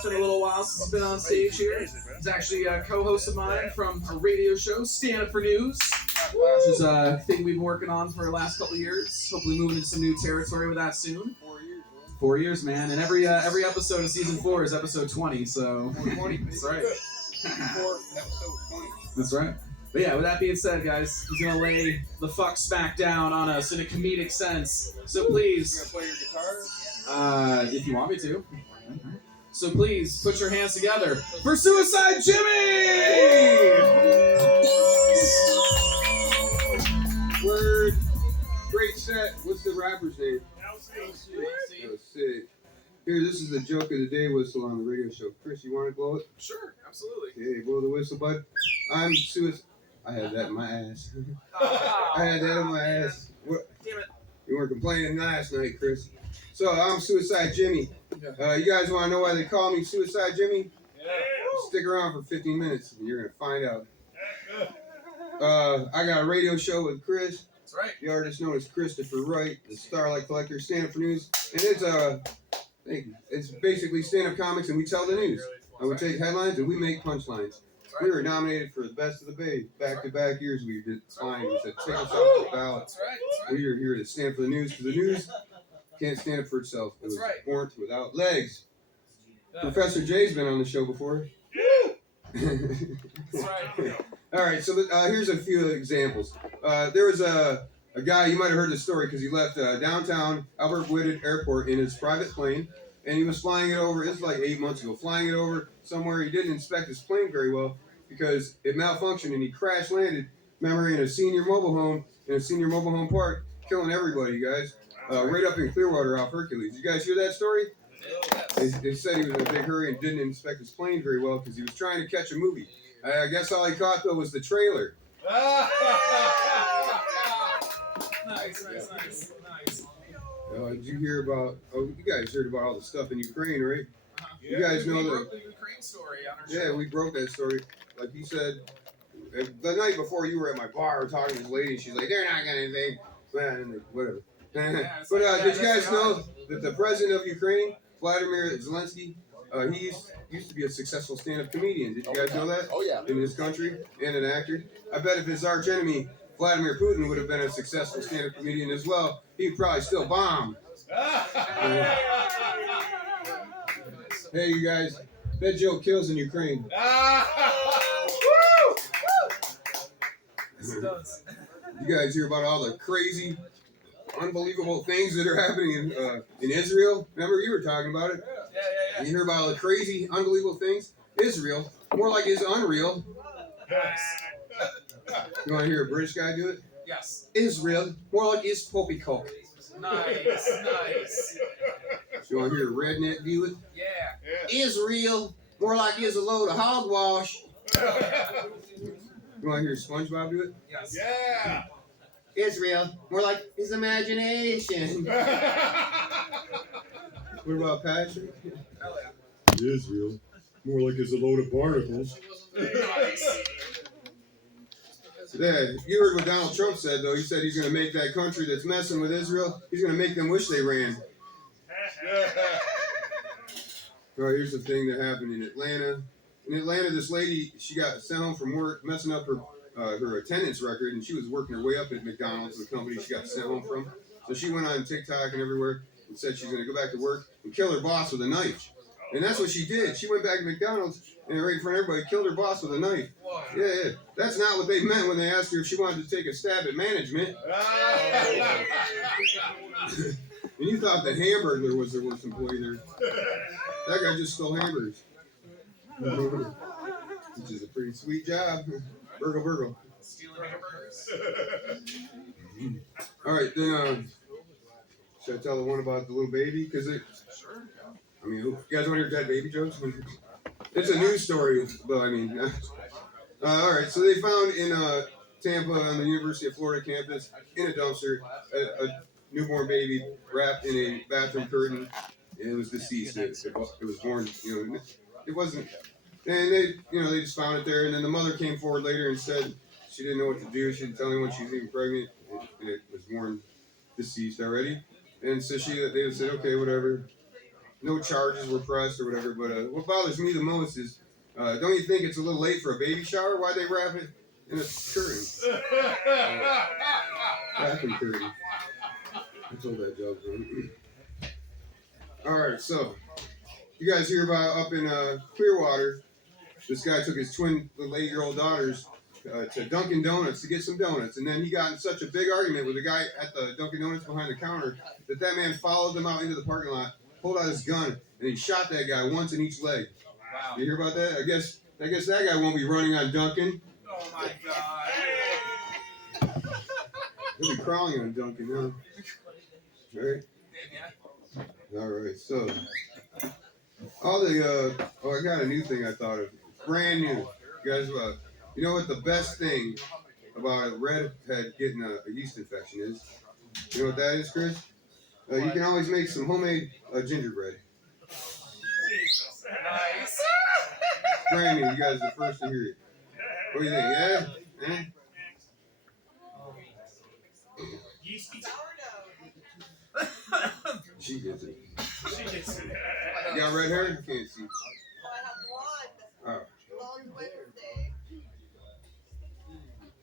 It's been a little while since he's been on stage here. He's actually a co-host of mine from a radio show, Stand Up for News, which is a thing we've been working on for the last couple of years. Hopefully moving into some new territory with that soon. 4 years, man. And every episode of season 4 is episode 20, so... 20. That's right. Episode 20. That's right. But yeah, with that being said, guys, he's gonna lay the fuck smack down on us in a comedic sense. So please... You gonna play your guitar? If you want me to. So please, put your hands together for Suicide Jimmy! Word. Great set. What's the rapper's name? Oh, sick. Here, this is the joke of the day whistle on the radio show. Chris, you want to blow it? Sure, absolutely. Okay, blow the whistle, bud. I'm suicide. I had that in my ass. I had that in my ass. What? Damn it. You weren't complaining last night, Chris. So, I'm Suicide Jimmy. You guys want to know why they call me Suicide Jimmy? Yeah. Stick around for 15 minutes and you're going to find out. I got a radio show with Chris. That's right. The artist known as Christopher Wright, the Starlight Collector, Stand Up for News. And it's basically stand-up comics and we tell the news. We take headlines and we make punchlines. We were nominated for the Best of the Bay. Back-to-back years we did fine. We said, take us off the ballot. That's right. We are here to stand for the news because the news can't stand up for itself. It was born without legs. Professor Jay's been on the show before. That's right. All right, so here's a few examples. There was a guy, you might have heard the story because he left downtown Albert Whitted Airport in his private plane, and he was flying it over, this was like 8 months ago, flying it over somewhere. He didn't inspect his plane very well because it malfunctioned and he crash landed, remember, in a senior mobile home park, killing everybody, you guys. Right up in Clearwater off Hercules. You guys hear that story? They said he was in a big hurry and didn't inspect his plane very well because he was trying to catch a movie. I guess all he caught, though, was the trailer. Nice. Did you hear about... Oh, you guys heard about all the stuff in Ukraine, right? Uh-huh. You guys know we that... broke the Ukraine story on our show. Yeah, we broke that story. Like he said, the night before you were at my bar talking to this lady, she's like, they're not going to invade. Man, whatever. But did you guys know that the president of Ukraine, Vladimir Zelensky, he used to be a successful stand-up comedian. Did you guys know that? Oh, yeah. In his country, and an actor. I bet if his arch enemy, Vladimir Putin, would have been a successful stand-up comedian as well, he'd probably still bomb. Hey, you guys, that joke kills in Ukraine. Yes, it does. You guys hear about all the crazy, unbelievable things that are happening in Israel? Remember, you were talking about it? Yeah. You hear about all the crazy, unbelievable things? Israel, more like it's unreal. Nice. You want to hear a British guy do it? Yes. Israel, more like it's poppycock. Nice. You want to hear a redneck do it? Yeah. Israel, more like it's a load of hogwash. You want to hear SpongeBob do it? Yes. Yeah. Israel, more like his imagination. What about Patrick? Hell yeah. Israel, more like it's a load of barnacles. Nice. Yeah, you heard what Donald Trump said, though. He said he's going to make that country that's messing with Israel, he's going to make them wish they ran. All right, here's the thing that happened in Atlanta. In Atlanta, this lady, she got sent home from work, messing up her attendance record, and she was working her way up at McDonald's, the company she got sent home from. So she went on TikTok and everywhere and said she's going to go back to work and kill her boss with a knife. And that's what she did. She went back to McDonald's and right in front of everybody killed her boss with a knife. Yeah. That's not what they meant when they asked her if she wanted to take a stab at management. And you thought the Hamburglar was the worst employee there. That guy just stole hamburgers. Which is a pretty sweet job. Burgle. Stealing hamburgers. All right, then, should I tell the one about the little baby? Because Sure. I mean, you guys want to hear dead baby jokes? It's a news story, but I mean, all right. So they found in Tampa on the University of Florida campus in a dumpster a newborn baby wrapped in a bathroom curtain. It was deceased. It was born. It wasn't. And they just found it there. And then the mother came forward later and said she didn't know what to do. She didn't tell anyone she was even pregnant. And it was born deceased already. And so they said, okay, whatever. no charges were pressed or whatever. But what bothers me the most is, don't you think it's a little late for a baby shower? Why'd they wrap it in a curtain? Wrapping curtain. I told that joke. All right, so you guys hear about up in Clearwater? This guy took his little 8-year-old daughters to Dunkin' Donuts to get some donuts, and then he got in such a big argument with the guy at the Dunkin' Donuts behind the counter that man followed them out into the parking lot, pulled out his gun, and he shot that guy once in each leg. Wow. You hear about that? I guess that guy won't be running on Dunkin'. Oh my God. He'll be crawling on Dunkin' now. All right. All right. So all the I got a new thing I thought of. Brand new. You guys, you know what the best thing about a redhead getting a yeast infection is? You know what that is, Chris? You can always make some homemade gingerbread. Nice. Brand new. You guys are the first to hear it. What do you think? Yeah? Eh? She gets it. You got red hair? You can't see. I have blonde. Oh. Blonde Wednesday.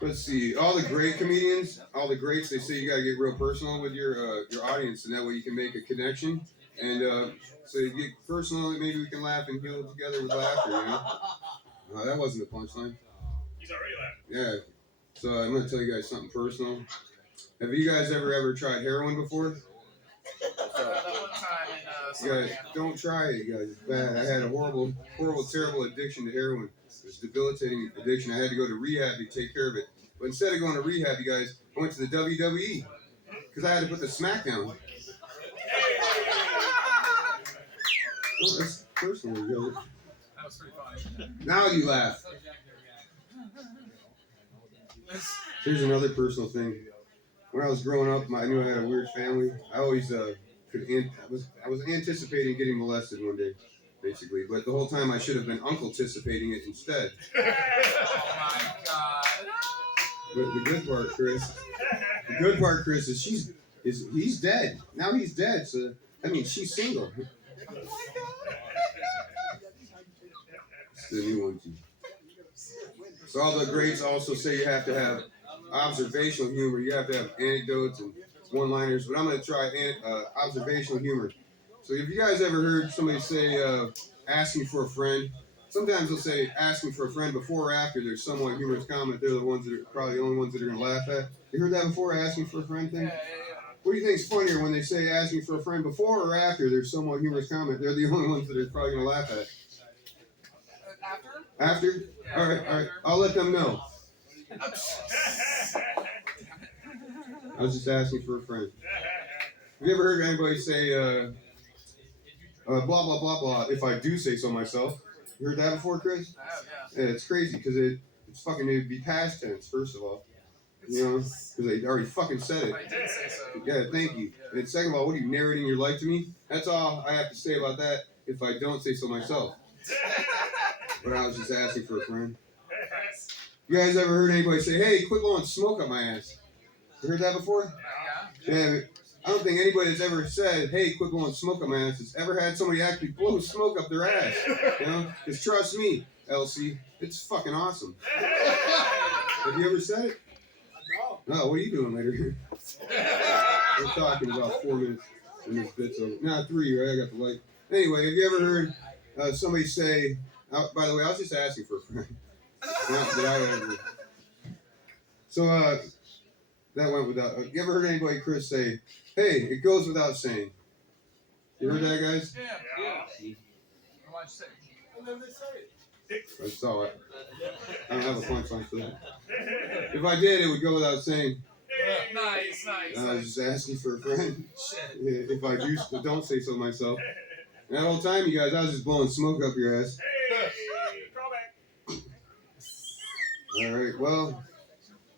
Let's see. All the great comedians, all the greats, they say you got to get real personal with your audience, and that way you can make a connection. And so you get personal, maybe we can laugh and heal together with laughter, you know? That wasn't the punchline. He's already laughing. Yeah. So I'm going to tell you guys something personal. Have you guys ever tried heroin before? That one time in You guys, don't try it, you guys. It's bad. I had a horrible, terrible addiction to heroin. It was a debilitating addiction. I had to go to rehab to take care of it. But instead of going to rehab, you guys, I went to the WWE because I had to put the SmackDown. Oh, that's personal, you guys. That was pretty funny. Now you laugh. Here's another personal thing. When I was growing up, I knew I had a weird family. I always I was anticipating getting molested one day, basically. But the whole time I should have been uncle-anticipating it instead. Oh my God. But the good part, Chris, is he's dead. Now he's dead, so that means she's single. It's the new one too. So all the greats also say you have to have observational humor. You have to have anecdotes and one-liners. But I'm going to try observational humor. So if you guys ever heard somebody say asking for a friend, sometimes they'll say asking for a friend before or after there's somewhat humorous comment. They're the ones that are probably the only ones that are going to laugh at. You heard that before, asking for a friend thing? Yeah. What do you think is funnier when they say asking for a friend before or after there's somewhat humorous comment? They're the only ones that are probably going to laugh at. After? After? Yeah, All right. I'll let them know. I was just asking for a friend. Have you ever heard anybody say, blah, blah, blah, blah, if I do say so myself? You heard that before, Chris? I have, Yeah, it's crazy because it'd be past tense, first of all. You know, because they already fucking said it. I did say so. Yeah, thank you. And second of all, what are you narrating your life to me? That's all I have to say about that if I don't say so myself. But I was just asking for a friend. You guys ever heard anybody say, hey, quit blowing smoke up my ass? You heard that before? Yeah. I don't think anybody that's ever said, hey, quit blowing smoke up my ass has ever had somebody actually blow smoke up their ass. You know? Because trust me, Elsie, it's fucking awesome. Have you ever said it? No, what are you doing later? We're talking about 4 minutes and this bit's over. Nah, 3, right? I got the light. Anyway, have you ever heard somebody say, by the way, I was just asking for a friend. So, that went without. You ever heard anybody, Chris, say, hey, it goes without saying? You heard that, guys? Yeah. Why'd you say it? I saw it. I don't have a punchline for that. If I did, it would go without saying. Nice. I was just asking for a friend. Shit. If I don't say so myself. And that whole time, you guys, I was just blowing smoke up your ass. All right. Well,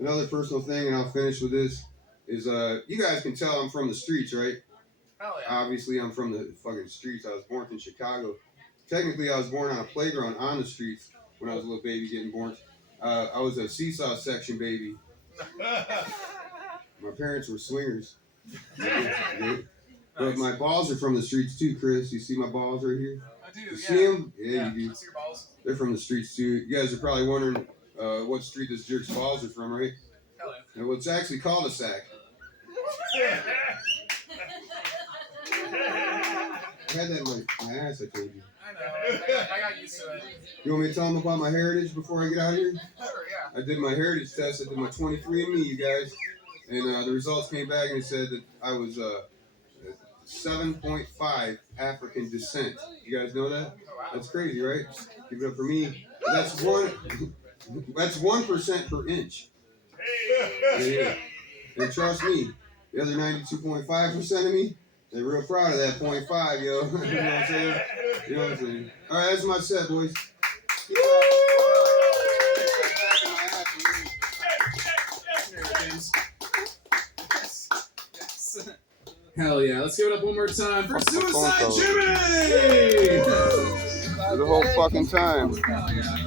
another personal thing, and I'll finish with this, is you guys can tell I'm from the streets, right? Hell yeah. Obviously, I'm from the fucking streets. I was born in Chicago. Technically, I was born on a playground on the streets when I was a little baby getting born. I was a seesaw section baby. My parents were swingers. But my balls are from the streets too, Chris. You see my balls right here? I do. You Yeah. see them? Yeah, you I do. see your balls. They're from the streets too. You guys are probably wondering what street this jerk's balls are from, right? Hello. And well, it's actually called a sack. I had that in my ass, I told you. I know. I got used to it. You want me to tell them about my heritage before I get out of here? Sure. Yeah. I did my heritage test. I did my 23andMe, you guys. And the results came back and it said that I was 7.5 African descent. You guys know that? Oh, wow. That's crazy, right? Give it up for me. That's 1% per inch. Yeah. And trust me, the other 92.5% of me, they're real proud of that 0.5, yo. You know what I'm saying? You know what I'm saying? All right, that's my set, boys. James. Yes. Hell yeah. Let's give it up one more time for Suicide Jimmy! The whole fucking time. Hell yeah.